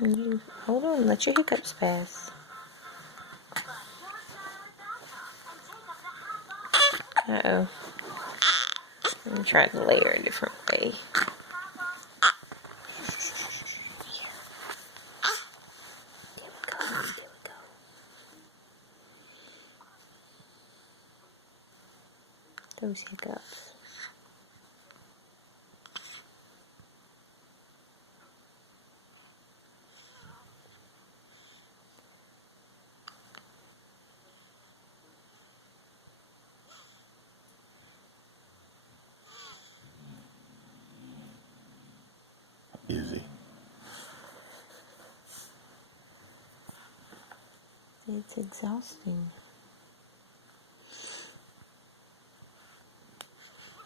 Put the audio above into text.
Hold on, let your hiccups pass. Uh-oh. Let me try to layer a different way. There we go. Those hiccups. Easy. It's exhausting.